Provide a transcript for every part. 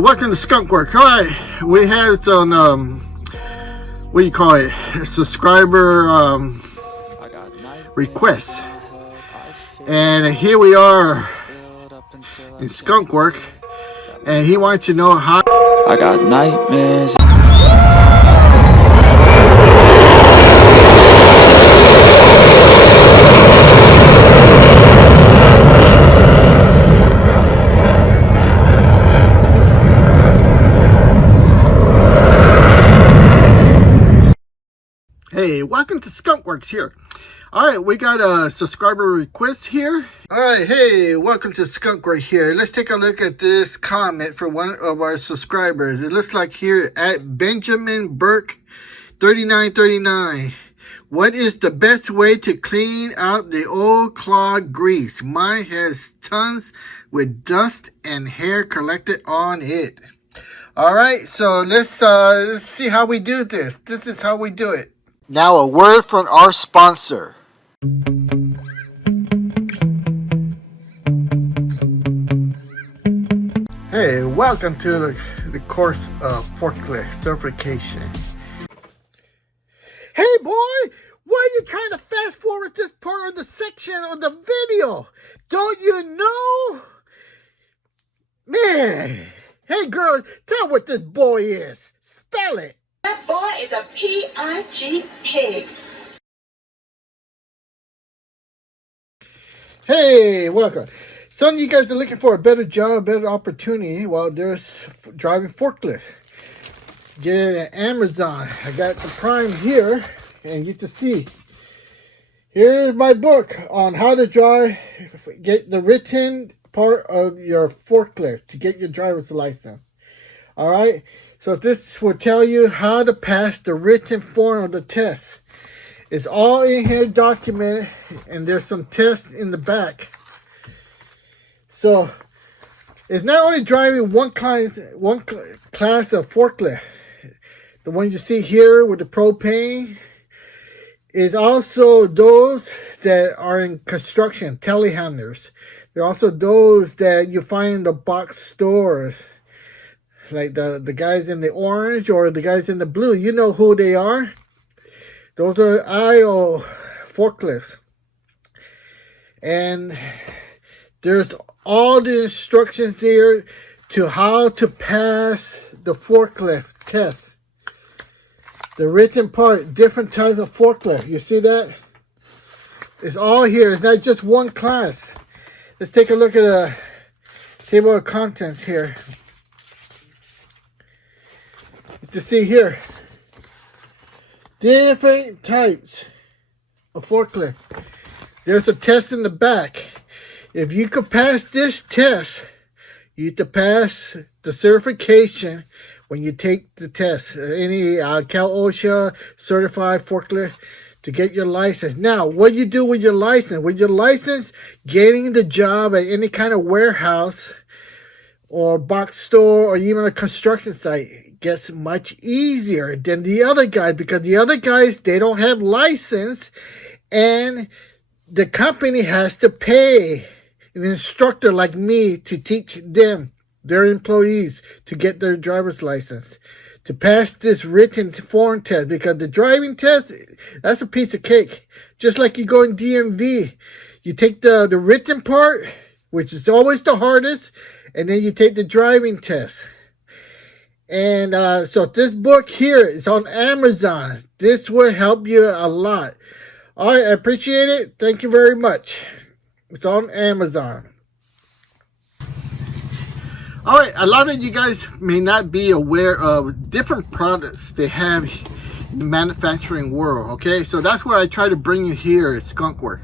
welcome to Skunk Work. All right, we had some what do you call it? Subscriber requests, and here we are in Skunk Work, and he wanted to know how. I got nightmares. Hey, welcome to Skunk Works here. All right, we got a subscriber request here. All right, hey, welcome to Skunk Works here. Let's take a look at this comment from one of our subscribers. It looks like here at Benjamin Burke 3939. What is the best way to clean out the old clogged grease? Mine has tons with dust and hair collected on it. All right, so let's see how we do this. This is how we do it. Now a word from our sponsor. Hey, welcome to the course of forklift certification. Hey boy, why are you trying to fast forward this part of the section of the video? Don't you know? Man, hey girl, tell what this boy is. Spell it. That boy is a P-I-G pig. Hey, welcome. Some of you guys are looking for a better job, better opportunity while there's driving forklift. Get it at Amazon. I got the Prime here, and you can see. Here's my book on how to drive, get the written part of your forklift to get your driver's license. All right. So this will tell you how to pass the written form of the test. It's all in here documented, and there's some tests in the back. So it's not only driving one class of forklift. The one you see here with the propane is also those that are in construction, telehandlers. There are also those that you find in the box stores. Like the guys in the orange or the guys in the blue. You know who they are. Those are aisle forklifts. And there's all the instructions there to how to pass the forklift test. The written part, different types of forklift. You see that? It's all here. It's not just one class. Let's take a look at the table of contents here. To see here, different types of forklift. There's a test in the back. If you could pass this test, you can pass the certification when you take the test. Any Cal OSHA certified forklift to get your license. Now, what you do with your license? With your license, getting the job at any kind of warehouse or box store or even a construction site gets much easier than the other guys, because the other guys, they don't have license, and the company has to pay an instructor like me to teach them, their employees, to get their driver's license, to pass this written form test, because the driving test, that's a piece of cake. Just like you go in DMV, you take the written part, which is always the hardest, and then you take the driving test. And so this book here is on Amazon. This will help you a lot. All right, I appreciate it. Thank you very much. It's on Amazon. All right, a lot of you guys may not be aware of different products they have in the manufacturing world, okay? So that's why I try to bring you here at Skunk Work.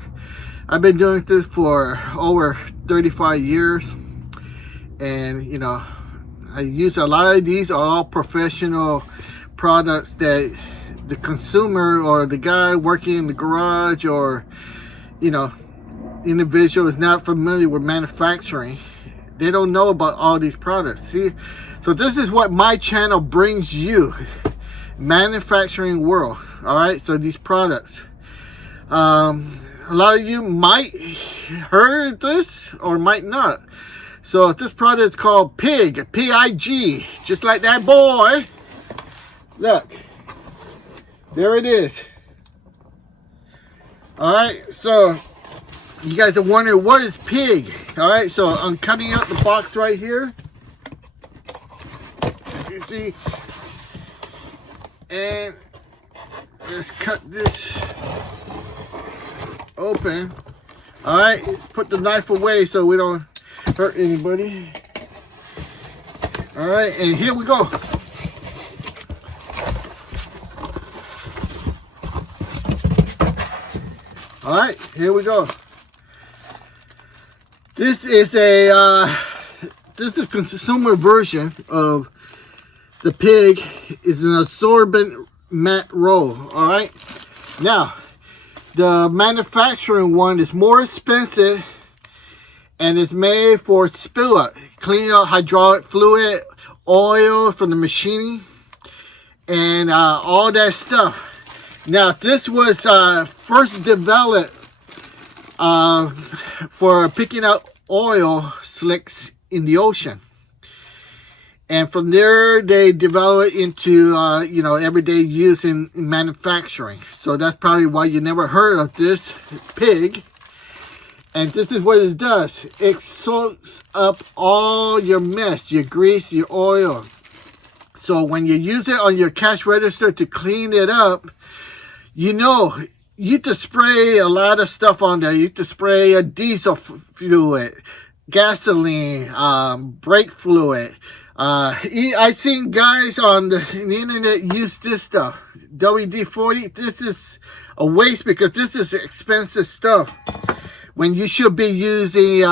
I've been doing this for over 35 years, and you know, I use a lot of these are all professional products that the consumer or the guy working in the garage or, you know, individual is not familiar with manufacturing. They don't know about all these products. See, so this is what my channel brings you, manufacturing world. All right, so these products. A lot of you might heard this or might not. So this product is called Pig, P-I-G, just like that boy. Look, there it is. All right, so you guys are wondering what is Pig. All right, so I'm cutting out the box right here. As you see, and let's cut this open. All right, put the knife away so we don't hurt anybody. All right, and here we go. All right, here we go. This is a consumer version of the Pig. Is an absorbent matte roll. All right. Now, the manufacturing one is more expensive, and it's made for spill out, clean out hydraulic fluid, oil from the machining, and all that stuff. Now, this was first developed for picking out oil slicks in the ocean. And from there, they develop it into, everyday use in manufacturing. So that's probably why you never heard of this Pig. And this is what it does. It soaks up all your mess, your grease, your oil. So when you use it on your cash register to clean it up, you have to spray a lot of stuff on there. You have to spray a diesel fluid, gasoline, brake fluid. I've seen guys on the internet use this stuff, WD-40. This is a waste because this is expensive stuff when you should be using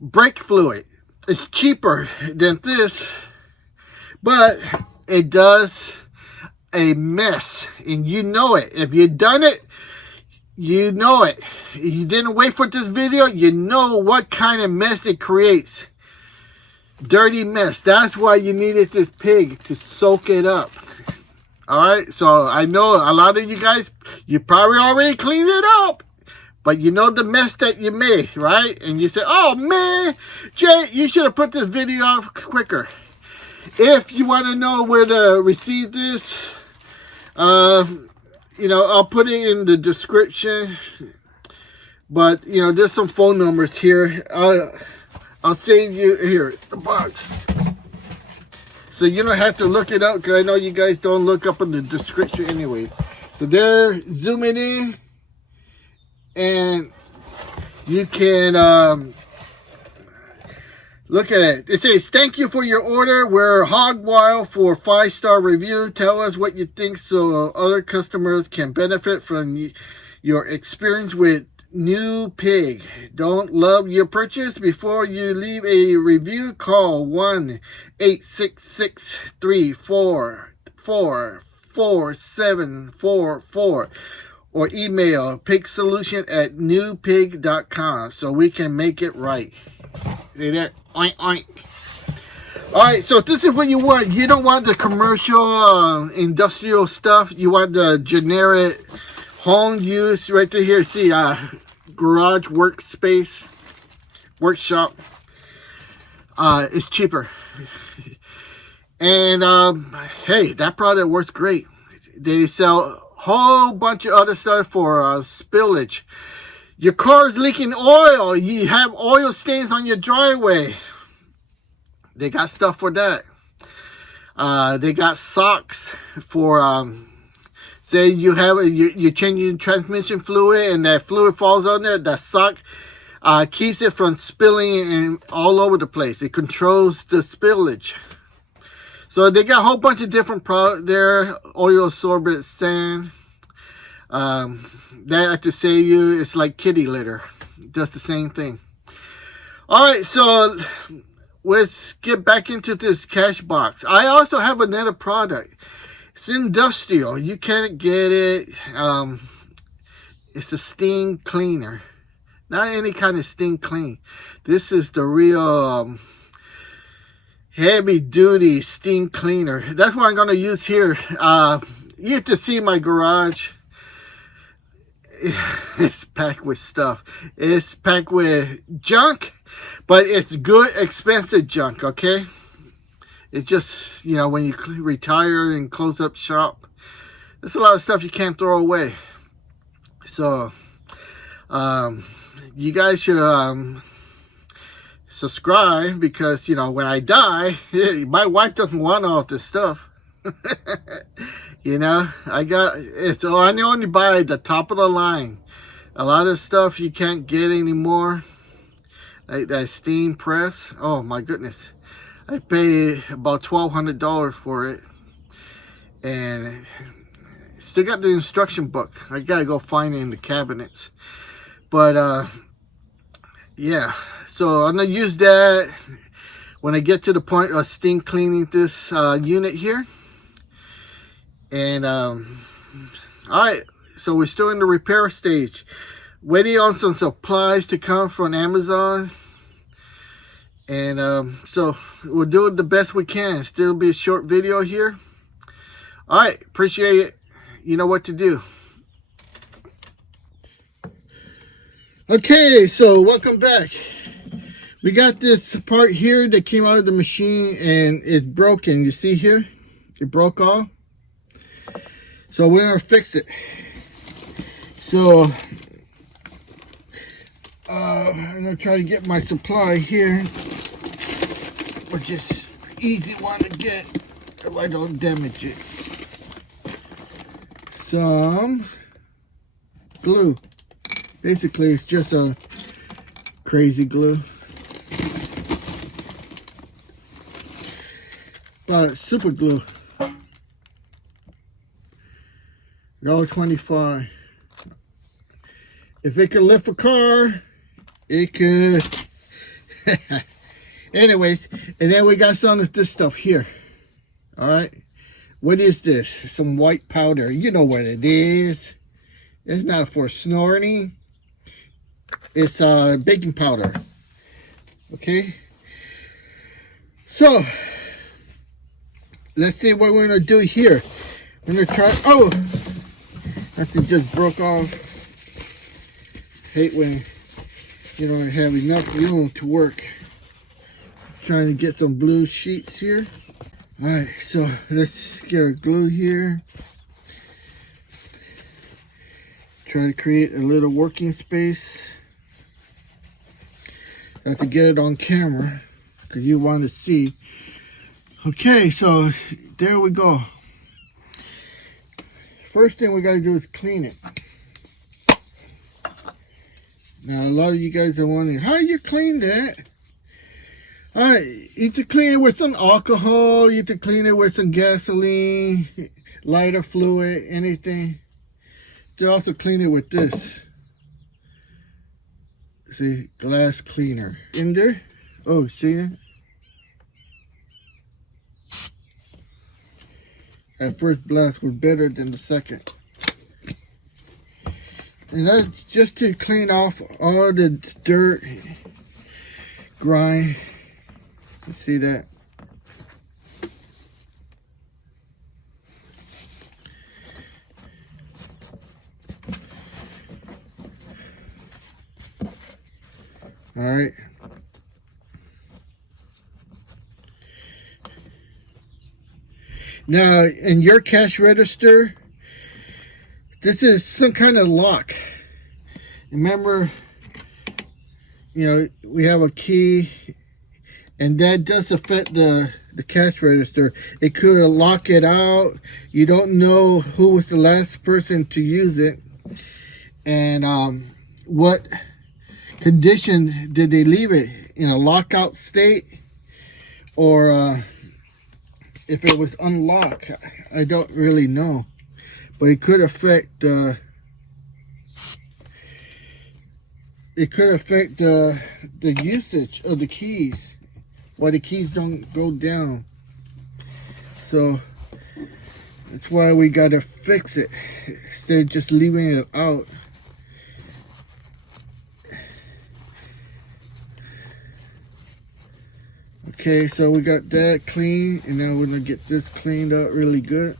brake fluid. It's cheaper than this, but it does a mess, and you know it. If you've done it, you know it. If you didn't wait for this video, you know what kind of mess it creates. Dirty mess. That's why you needed this Pig, to soak it up. Alright, so I know a lot of you guys, you probably already cleaned it up, but you know the mess that you made, right? And you say, oh man, Jay, you should have put this video off quicker. If you want to know where to receive this, I'll put it in the description. But there's some phone numbers here. I'll save you here the box, so you don't have to look it up, because I know you guys don't look up in the description anyway. So there, zooming in, and you can look at it. It says, thank you for your order. We're hog wild for 5-star review. Tell us what you think so other customers can benefit from your experience with new Pig. Don't love your purchase? Before you leave a review, call 1-866-344-4744 or email pigsolution@newpig.com so we can make it right. See that? Oink, oink. Alright, so this is what you want. You don't want the commercial, industrial stuff. You want the generic home use right here. See, garage workspace, workshop. It's cheaper. And, hey, that product works great. They sell a whole bunch of other stuff for spillage. Your car is leaking oil. You have oil stains on your driveway. They got stuff for that. They got socks for, say you're changing transmission fluid and that fluid falls on there. That sock keeps it from spilling all over the place. It controls the spillage. So they got a whole bunch of different products there. Oil absorbent sand. That I have to say you, it's like kitty litter. Does the same thing. Alright, so let's get back into this cash box. I also have another product. It's industrial. You can't get it. It's a steam cleaner. Not any kind of steam clean. This is the real heavy duty steam cleaner. That's what I'm going to use here. You have to see my garage. it's packed with stuff. It's packed with junk, but it's good, expensive junk, okay? It's just, you know, when you retire and close up shop, there's a lot of stuff you can't throw away. So, you guys should subscribe, because, you know, when I die, my wife doesn't want all this stuff. You know, I only buy the top of the line. A lot of stuff you can't get anymore, like that steam press. Oh my goodness, I paid about $1,200 for it, and still got the instruction book. I gotta go find it in the cabinets. But yeah, so I'm gonna use that when I get to the point of steam cleaning this unit here. And alright, so we're still in the repair stage, waiting on some supplies to come from Amazon. And so we'll do it the best we can. Still be a short video here. Alright, appreciate it. You know what to do. Okay, so welcome back. We got this part here that came out of the machine and it's broken. You see here? It broke off. So we're gonna fix it. So I'm gonna try to get my supply here, which is easy one to get so I don't damage it. Some glue. Basically, it's just a crazy glue, but super glue. $1.25. If it could lift a car, it could. Anyways, and then we got some of this stuff here. Alright. What is this? Some white powder. You know what it is. It's not for snorting. It's baking powder. Okay. So, let's see what we're going to do here. I'm going to try. Oh! That thing just broke off. Hate when you don't have enough room to work. Trying to get some blue sheets here. Alright, so let's get our glue here. Try to create a little working space. I have to get it on camera because you want to see. Okay, so there we go. First thing we got to do is clean it. Now, a lot of you guys are wondering, how do you clean that? Alright, you have to clean it with some alcohol, you have to clean it with some gasoline, lighter fluid, anything. You also clean it with this. See, glass cleaner. In there. Oh, see that? That first blast was better than the second. And that's just to clean off all the dirt, grime. You see that? All right. Now, in your cash register, this is some kind of lock. Remember, you know, we have a key, and that does affect the cash register. It could lock it out. You don't know who was the last person to use it, and what condition did they leave it in, a lockout state, or if it was unlocked. I don't really know, but it could affect the usage of the keys, why the keys don't go down. So that's why we gotta fix it instead of just leaving it out. Okay, so we got that clean, and now we're gonna get this cleaned up really good.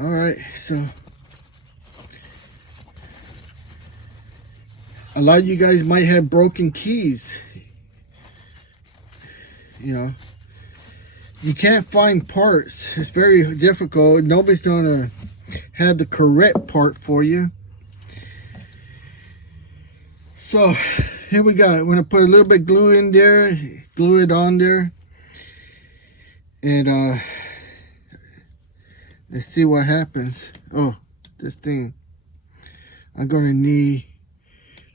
All right, so a lot of you guys might have broken keys. You know, you can't find parts. It's very difficult. Nobody's gonna have the correct part for you. So here we go. I'm gonna put a little bit of glue in there, glue it on there, and let's see what happens. Oh, this thing. I'm gonna need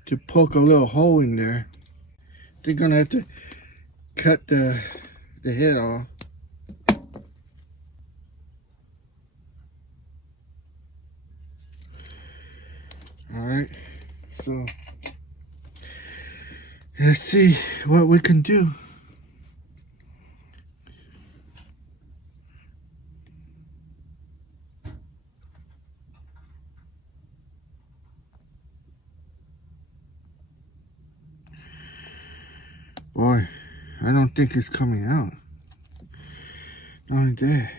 to poke a little hole in there. They're gonna have to cut the head off. Alright, so let's see what we can do. Boy, I don't think it's coming out. Not only that,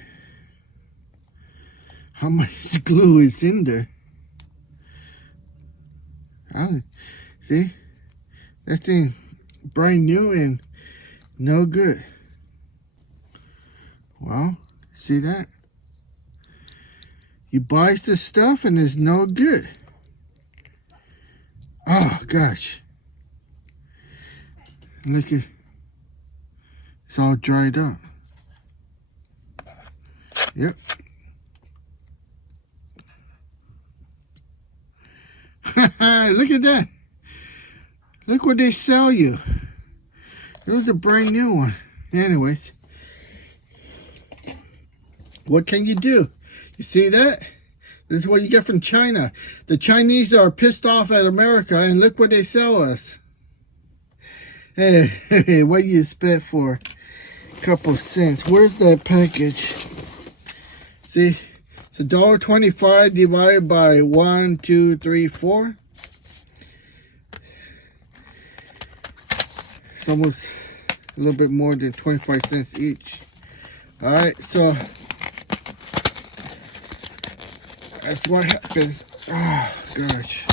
how much glue is in there? See? That thing brand new and no good. Well, see that? You buy this stuff and it's no good. Oh gosh. Look at, it's all dried up. Yep. Look at that. Look what they sell you. It was a brand new one. Anyways. What can you do? You see that? This is what you get from China. The Chinese are pissed off at America and look what they sell us. Hey, what do you expect for a couple cents? Where's that package? See? It's $1.25 divided by 1, 2, 3, 4. It's almost a little bit more than 25 cents each. Alright, so that's what happens. Oh, gosh.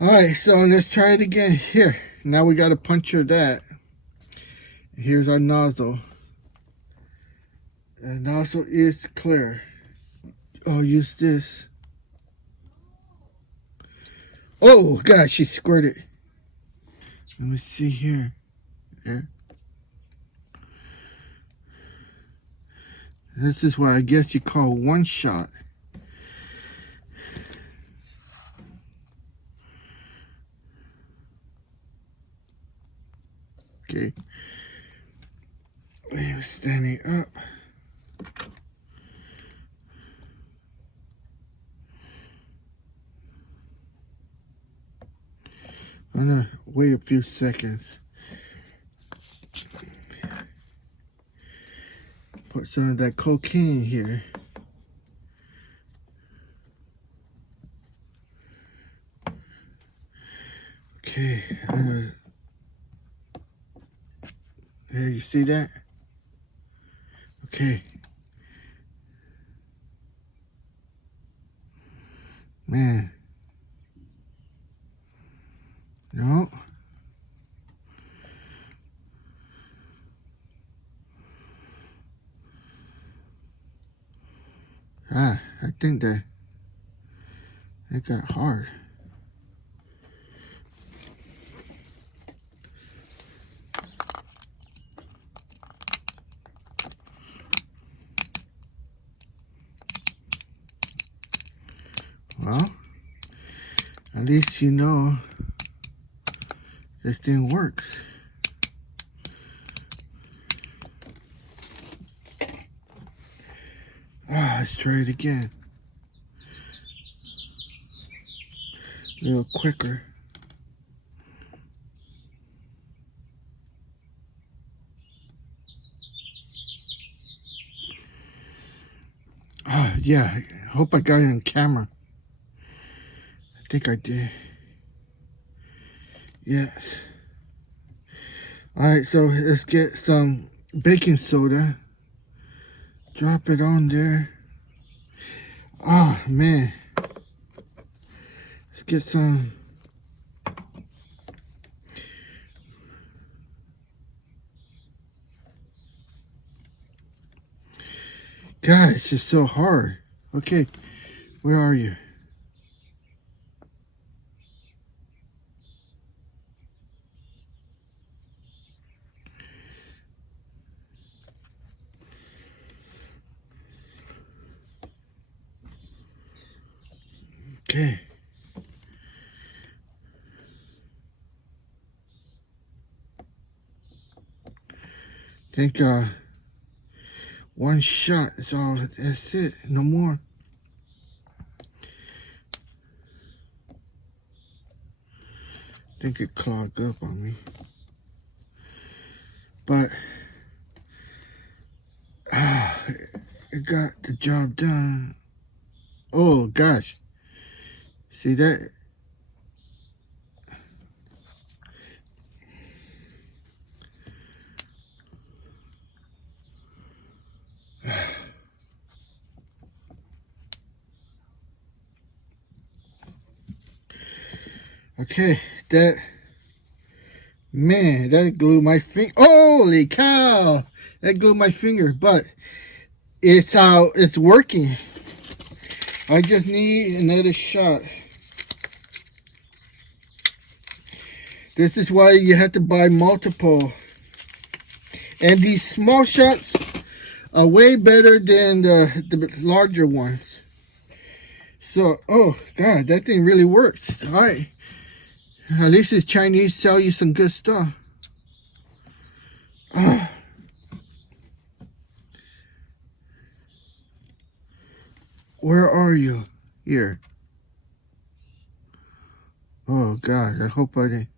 Alright, so let's try it again. Here, now we got to puncture that. Here's our nozzle. The nozzle is clear. Oh, use this. Oh, gosh, she squirted. Let me see here. There. This is what I guess you call one shot. Okay. I'm standing up. I'm gonna wait a few seconds. Put some of that cocaine here. Okay, yeah, you see that? Okay. Man. No. I think that it got hard. Well, at least you know this thing works. Let's try it again. A little quicker. Yeah, I hope I got it on camera. I think I did. Yes. Alright, so let's get some baking soda. Drop it on there. Oh, man. Let's get some. God, it's just so hard. Okay, where are you? Okay. Think one shot is all. That's it. No more. Think it clogged up on me. But it got the job done. Oh gosh. See that? Okay, that man, that glued my finger. Holy cow! That glued my finger, but it's working. I just need another shot. This is why you have to buy multiple. And these small shots are way better than the larger ones. So, oh God, that thing really works. All right. At least this Chinese sell you some good stuff. Where are you? Here. Oh God, I hope I didn't.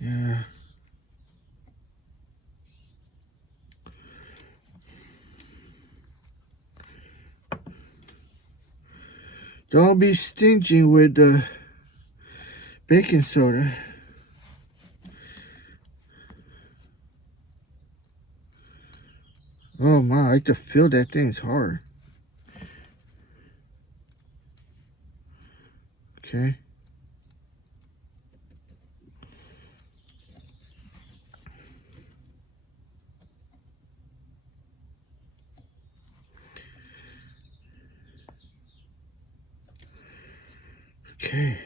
Yeah. Don't be stingy with the baking soda. Oh my, I can feel that thing's hard. Okay. Okay.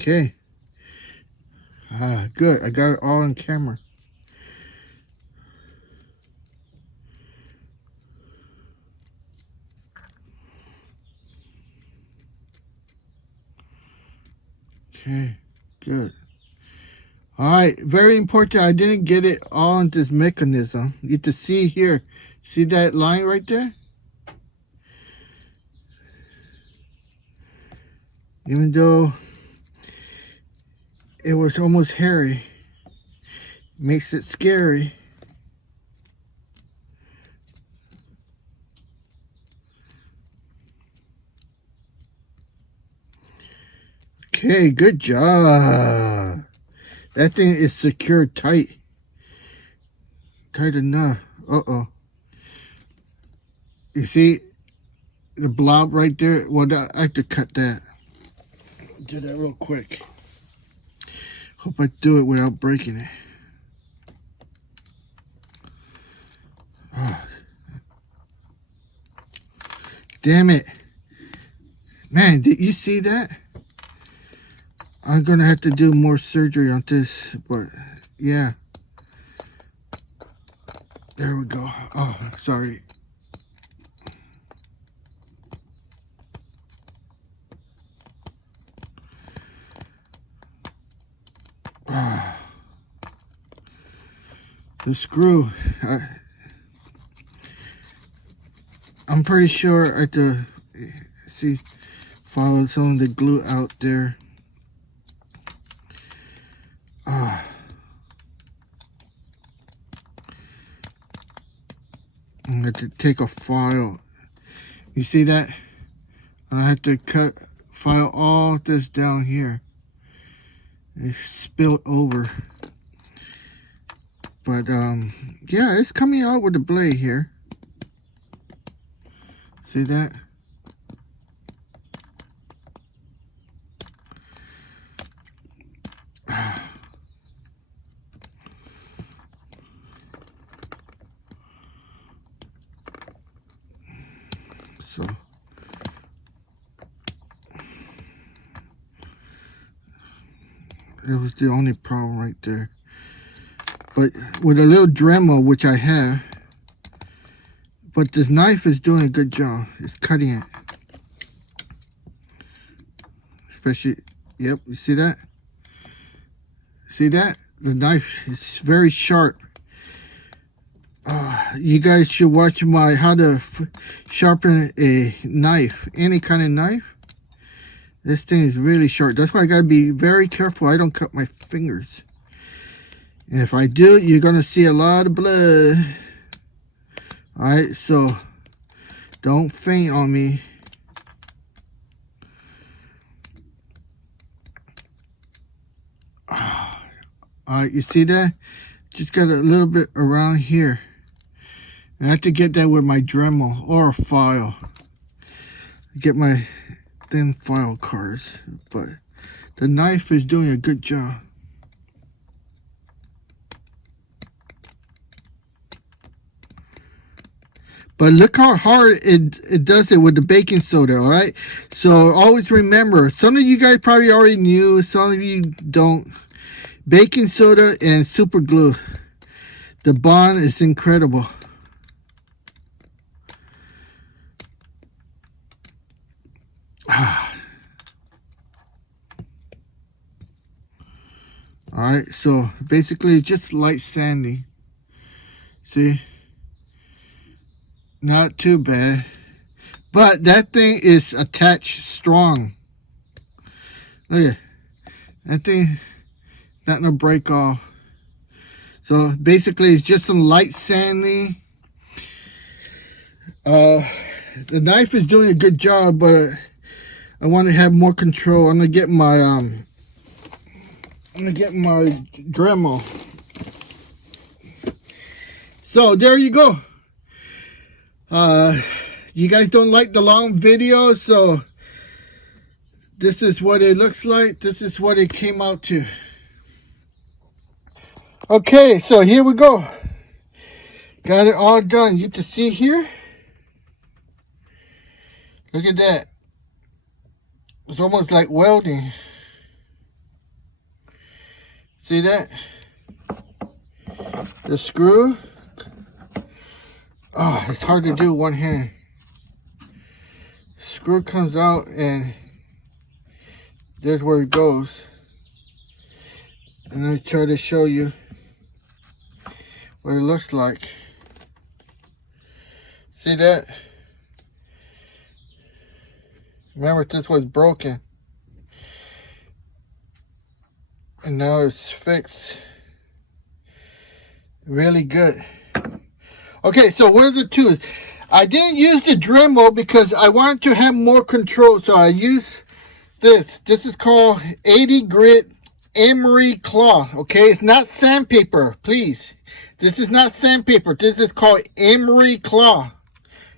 Okay. Good. I got it all on camera. Okay. Good. All right. Very important. I didn't get it all on this mechanism. You have to see here. See that line right there? Even though it was almost hairy, makes it scary. Okay, good job. That thing is secured tight. Tight enough. Uh-oh. You see the blob right there? Well, I have to cut that. Do that real quick. Hope I do it without breaking it. Oh. Damn it. Man, did you see that? I'm gonna have to do more surgery on this, but yeah. There we go. Oh, sorry. The screw. I'm pretty sure I have to see, follow some of the glue out there. I'm going to take a file. You see that? And I had to file all this down here. It spilled over. But yeah, it's coming out with the blade here. See that? So it was the only problem right there. But with a little Dremel, which I have, but this knife is doing a good job. It's cutting it. Especially, yep, you see that? See that? The knife is very sharp. You guys should watch my how to sharpen a knife, any kind of knife. This thing is really sharp. That's why I gotta be very careful I don't cut my fingers. And if I do, you're gonna see a lot of blood. Alright, so don't faint on me. Alright, you see that? Just got a little bit around here. And I have to get that with my Dremel or a file. Get my thin file cards. But the knife is doing a good job. But look how hard it does it with the baking soda, alright? So always remember, some of you guys probably already knew, some of you don't. Baking soda and super glue. The bond is incredible. Alright, so basically just light sanding. See? Not too bad. But that thing is attached strong. Look at that thing. Not gonna break off. So basically it's just some light sanding. The knife is doing a good job, but I want to have more control. I'm gonna get my Dremel. So there you go. You guys don't like the long video, so this is what it looks like. This is what it came out to. Okay, so here we go. Got it all done. You can see here. Look at that. It's almost like welding. See that? The screw. Oh, it's hard to do with one hand. Screw comes out and there's where it goes. And let me try to show you what it looks like. See that? Remember, this was broken. And now it's fixed. Really good. Okay, so what are the tools? I didn't use the Dremel because I wanted to have more control. So I used this. This is called 80 grit emery cloth. Okay, it's not sandpaper, please. This is not sandpaper. This is called emery cloth.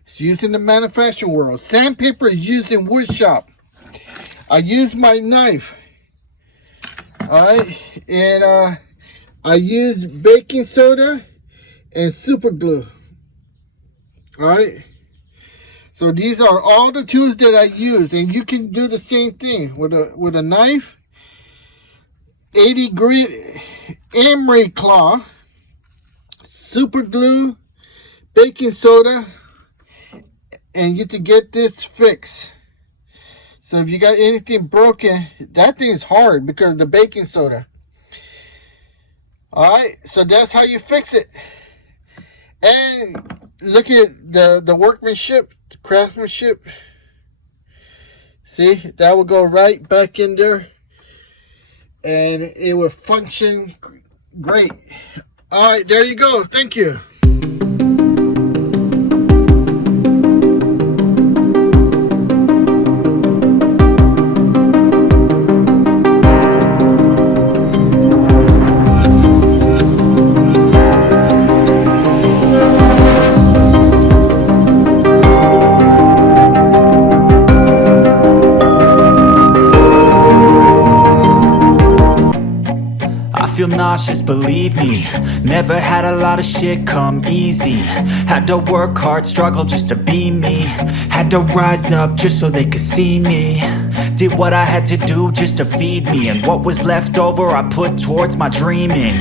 It's used in the manufacturing world. Sandpaper is used in wood shop. I use my knife. Alright, and I use baking soda and super glue. Alright, so these are all the tools that I use, and you can do the same thing with a knife. 80 grit emery cloth, super glue, baking soda, and you can get this fixed. So if you got anything broken, that thing is hard because of the baking soda. Alright, so that's how you fix it. And look at the workmanship, the craftsmanship. See, that will go right back in there. And it will function great. Alright, there you go. Thank you. feel nauseous, believe me. Never had a lot of shit come easy. Had to work hard, struggle just to be me. Had to rise up just so they could see me. Did what I had to do just to feed me, and what was left over I put towards my dreaming.